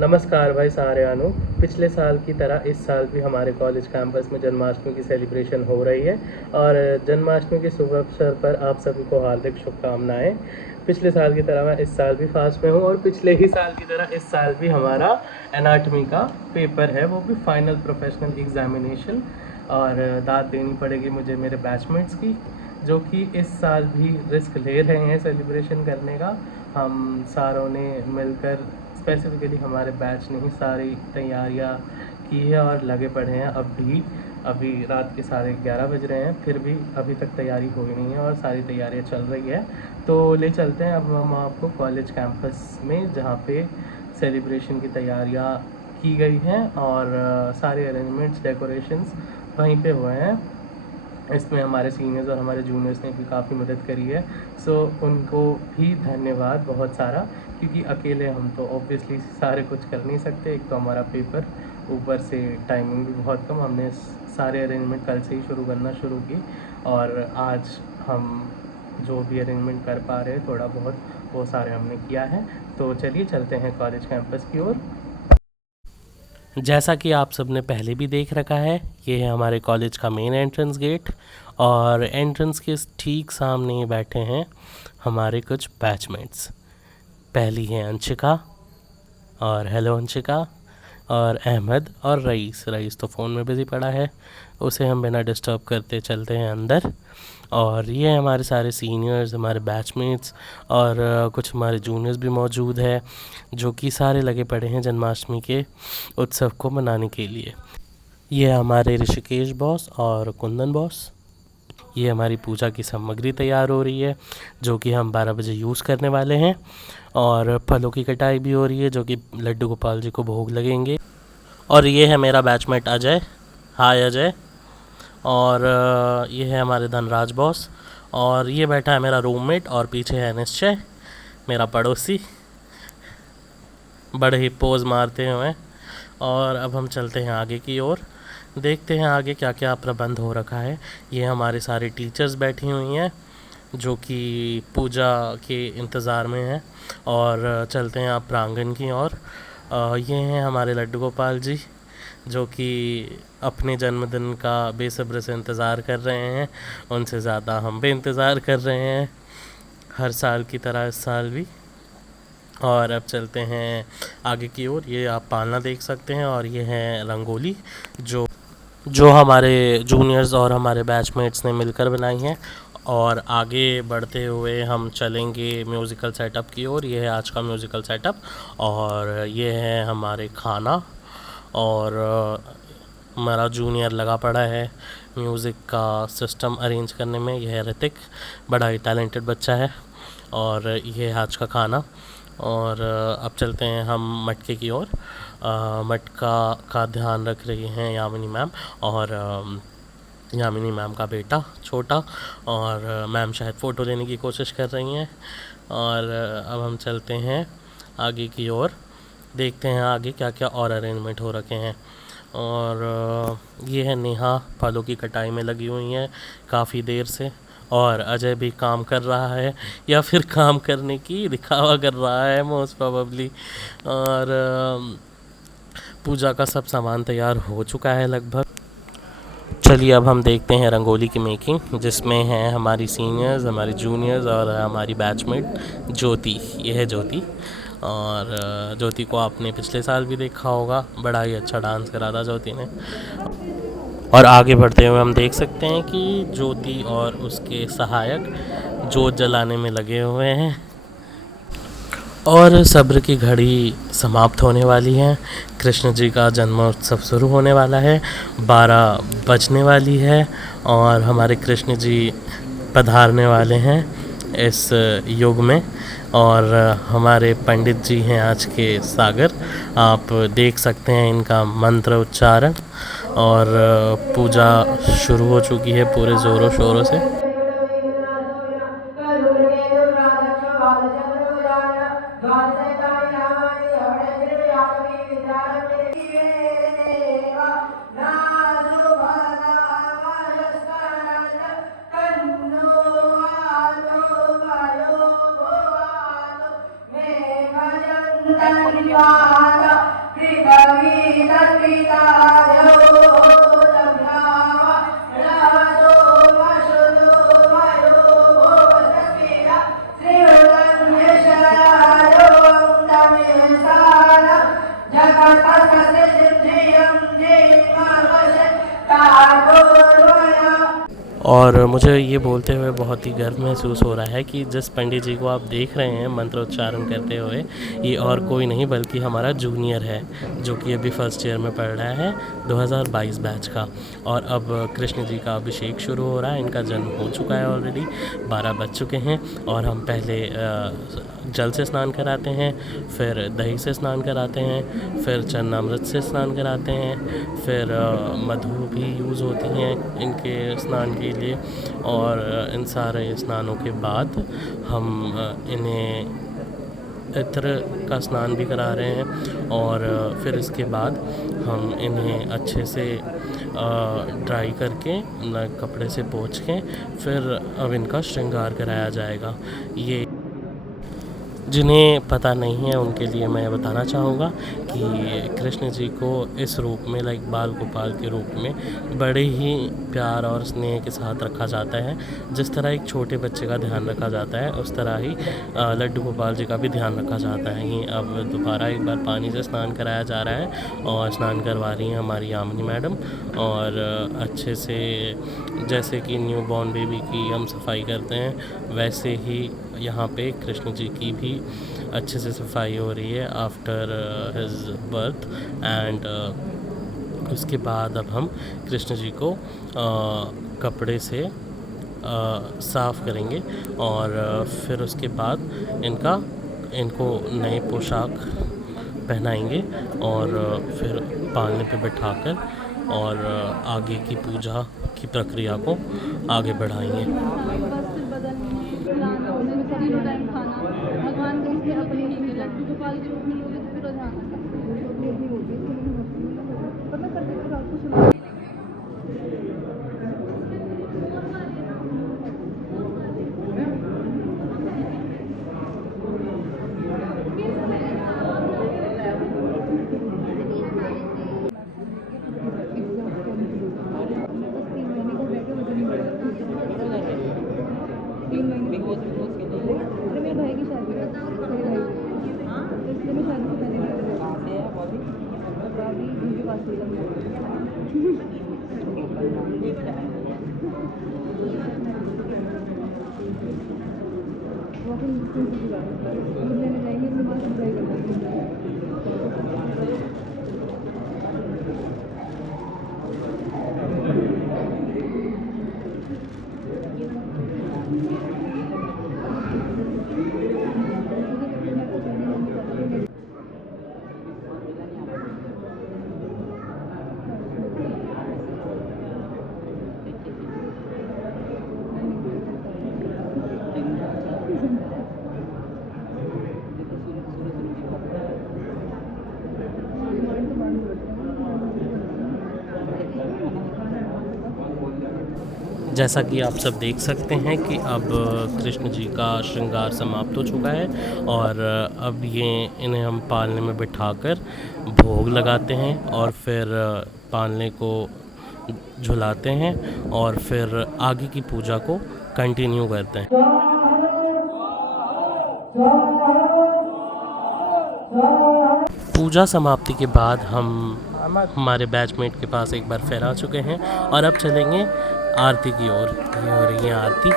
नमस्कार भाई सारियानो। पिछले साल की तरह इस साल भी हमारे कॉलेज कैंपस में जन्माष्टमी की सेलिब्रेशन हो रही है और जन्माष्टमी के शुभ अवसर पर आप सभी को हार्दिक शुभकामनाएं। पिछले साल की तरह मैं इस साल भी फास्ट में हूँ और पिछले ही साल की तरह इस साल भी हमारा एनाटॉमी का पेपर है, वो भी फाइनल प्रोफेशनल एग्जामिनेशन। और दाद देनी पड़ेगी मुझे मेरे बैचमेट्स की, जो कि इस साल भी रिस्क ले रहे हैं सेलिब्रेशन करने का। हम सारों ने मिलकर, स्पेसिफिकली हमारे बैच ने ही सारी तैयारियां की है और लगे पड़े हैं। अभी रात के 11:30 बज रहे हैं, फिर भी अभी तक तैयारी हुई नहीं है और सारी तैयारियां चल रही है। तो ले चलते हैं अब हम आपको कॉलेज कैंपस में, जहाँ पे सेलिब्रेशन की तैयारियां की गई हैं और सारे अरेंजमेंट्स, डेकोरेशंस वहीं पे हुए हैं। इसमें हमारे सीनियर्स और हमारे जूनियर्स ने भी काफ़ी मदद करी है, सो उनको भी धन्यवाद बहुत सारा, क्योंकि अकेले हम तो ऑब्वियसली सारे कुछ कर नहीं सकते। एक तो हमारा पेपर, ऊपर से टाइमिंग भी बहुत कम। हमने सारे अरेंजमेंट कल से ही शुरू करना शुरू की और आज हम जो भी अरेंजमेंट कर पा रहे हैं थोड़ा बहुत, वो सारे हमने किया है। तो चलिए चलते हैं कॉलेज कैंपस की ओर। जैसा कि आप सबने पहले भी देख रखा है, ये है हमारे कॉलेज का मेन एंट्रेंस गेट और एंट्रेंस के ठीक सामने बैठे हैं हमारे कुछ बैचमेट्स। पहली है अंशिका, और हेलो अंशिका, और अहमद और रईस तो फ़ोन में बिज़ी पड़ा है, उसे हम बिना डिस्टर्ब करते चलते हैं अंदर। और ये हमारे सारे सीनियर्स, हमारे बैचमेट्स और कुछ हमारे जूनियर्स भी मौजूद है, जो कि सारे लगे पड़े हैं जन्माष्टमी के उत्सव को मनाने के लिए। ये हमारे ऋषिकेश बॉस और कुंदन बॉस। ये हमारी पूजा की सामग्री तैयार हो रही है, जो कि हम 12 बजे यूज़ करने वाले हैं। और फलों की कटाई भी हो रही है, जो कि लड्डू गोपाल जी को भोग लगेंगे। और ये है मेरा बैचमेट अजय। हाय अजय। और ये है हमारे धनराज बॉस। और ये बैठा है मेरा रूममेट और पीछे है निश्चय, मेरा पड़ोसी, बड़े ही पोज मारते हुए। और अब हम चलते हैं आगे की ओर, देखते हैं आगे क्या क्या प्रबंध हो रखा है। ये हमारे सारे टीचर्स बैठी हुई हैं, जो कि पूजा के इंतज़ार में हैं। और चलते हैं आप प्रांगण की ओर। ये हैं हमारे लड्डू गोपाल जी, जो कि अपने जन्मदिन का बेसब्री से इंतज़ार कर रहे हैं। उनसे ज़्यादा हम भी इंतज़ार कर रहे हैं, हर साल की तरह इस साल भी। और अब चलते हैं आगे की ओर। ये आप पालना देख सकते हैं और ये है रंगोली, जो हमारे जूनियर्स और हमारे बैचमेट्स ने मिलकर बनाई हैं। और आगे बढ़ते हुए हम चलेंगे म्यूज़िकल सेटअप की ओर। ये है आज का म्यूज़िकल सेटअप और ये है हमारे खाना। और हमारा जूनियर लगा पड़ा है म्यूज़िक का सिस्टम अरेंज करने में। यह है ऋतिक, बड़ा ही टैलेंटेड बच्चा है। और ये है आज का खाना। और अब चलते हैं हम मटके की ओर। मटका का ध्यान रख रही हैं यामिनी मैम, और यामिनी मैम का बेटा छोटा, और मैम शायद फ़ोटो लेने की कोशिश कर रही हैं। और अब हम चलते हैं आगे की ओर, देखते हैं आगे क्या क्या और अरेंजमेंट हो रखे हैं। और ये है नेहा, फलों की कटाई में लगी हुई हैं काफ़ी देर से। और अजय भी काम कर रहा है, या फिर काम करने की दिखावा कर रहा है मोस्ट प्रोबेबली। और पूजा का सब सामान तैयार हो चुका है लगभग। चलिए अब हम देखते हैं रंगोली की मेकिंग, जिसमें हैं हमारी सीनियर्स, हमारी जूनियर्स और हमारी बैचमेट ज्योति। ये है ज्योति। और ज्योति को आपने पिछले साल भी देखा होगा, बड़ा ही अच्छा डांस करा था ज्योति ने। और आगे बढ़ते हुए हम देख सकते हैं कि ज्योति और उसके सहायक जोत जलाने में लगे हुए हैं। और सब्र की घड़ी समाप्त होने वाली है। कृष्ण जी का जन्मोत्सव शुरू होने वाला है, 12 बजने वाली है और हमारे कृष्ण जी पधारने वाले हैं इस युग में। और हमारे पंडित जी हैं आज के सागर, आप देख सकते हैं इनका मंत्र उच्चारण। और पूजा शुरू हो चुकी है पूरे ज़ोरों शोरों से। और मुझे ये बोलते हुए बहुत ही गर्व महसूस हो रहा है कि जिस पंडित जी को आप देख रहे हैं मंत्रोच्चारण करते हुए, ये और कोई नहीं बल्कि हमारा जूनियर है, जो कि अभी फर्स्ट ईयर में पढ़ रहा है, 2022 बैच का। और अब कृष्ण जी का अभिषेक शुरू हो रहा है। इनका जन्म हो चुका है ऑलरेडी, 12 बज चुके हैं। और हम पहले जल से स्नान कराते हैं, फिर दही से स्नान कराते हैं, फिर चरणामृत से स्नान कराते हैं, फिर मधु भी यूज़ होती हैं इनके स्नान के लिए। और इन सारे स्नानों के बाद हम इन्हें इत्र का स्नान भी करा रहे हैं। और फिर इसके बाद हम इन्हें अच्छे से ड्राई करके कपड़े से पोंछ के फिर अब इनका श्रृंगार कराया जाएगा। ये जिन्हें पता नहीं है उनके लिए मैं बताना चाहूँगा कि कृष्ण जी को इस रूप में लाइक बाल गोपाल के रूप में बड़े ही प्यार और स्नेह के साथ रखा जाता है। जिस तरह एक छोटे बच्चे का ध्यान रखा जाता है, उस तरह ही लड्डू गोपाल जी का भी ध्यान रखा जाता है। ही अब दोबारा एक बार पानी से स्नान कराया जा रहा है और स्नान करवा रही हैं हमारी यामिनी मैडम। और अच्छे से जैसे कि न्यू बॉर्न बेबी की हम सफाई करते हैं, वैसे ही यहाँ पे कृष्ण जी की भी अच्छे से सफाई हो रही है आफ्टर हिज बर्थ। एंड उसके बाद अब हम कृष्ण जी को कपड़े से साफ़ करेंगे। और फिर उसके बाद इनको नए पोशाक पहनाएंगे और फिर पालने पे बिठाकर और आगे की पूजा की प्रक्रिया को आगे बढ़ाएंगे। तीनों टाइम खाना भगवान को उसने अपने ही में लड्डू गोपाल के रूप में लोगे तो फिर रोजाना पता करते थे रात को सुना। जैसा कि आप सब देख सकते हैं कि अब कृष्ण जी का श्रृंगार समाप्त हो चुका है। और अब इन्हें हम पालने में बिठाकर भोग लगाते हैं और फिर पालने को झुलाते हैं और फिर आगे की पूजा को कंटिन्यू करते हैं। पूजा समाप्ति के बाद हम हमारे बैचमेट के पास एक बार फिर आ चुके हैं और अब चलेंगे आरती की ओर। ये हो रही है आरती।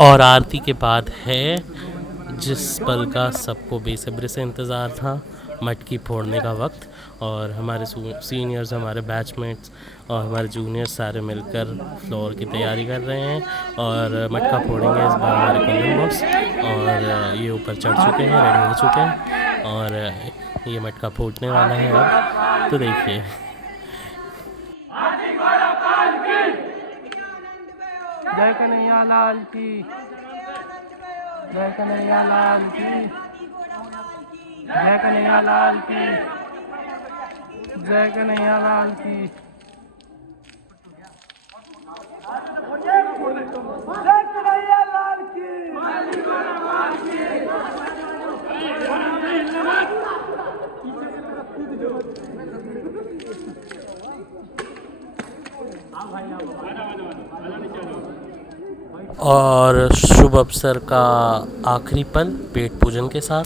और आरती के बाद है जिस पल का सबको बेसब्री से इंतज़ार था, मटकी फोड़ने का वक्त। और हमारे सीनियर्स, हमारे बैचमेट्स और हमारे जूनियर्स सारे मिलकर फ्लोर की तैयारी कर रहे हैं और मटका फोड़ेंगे इस बार हमारे कुंदन बॉक्स। और ये ऊपर चढ़ चुके हैं, रेडी हो चुके हैं और ये मटका फोड़ने वाला है अब। तो देखिए जय कन्हैया लाल की, जय कन्हैया लाल की, जय कन्हैया लाल की, जय कन्हैया लाल की। जय कन्हैया लाल की। और शुभ अवसर का आखिरी पल पेट पूजन के साथ।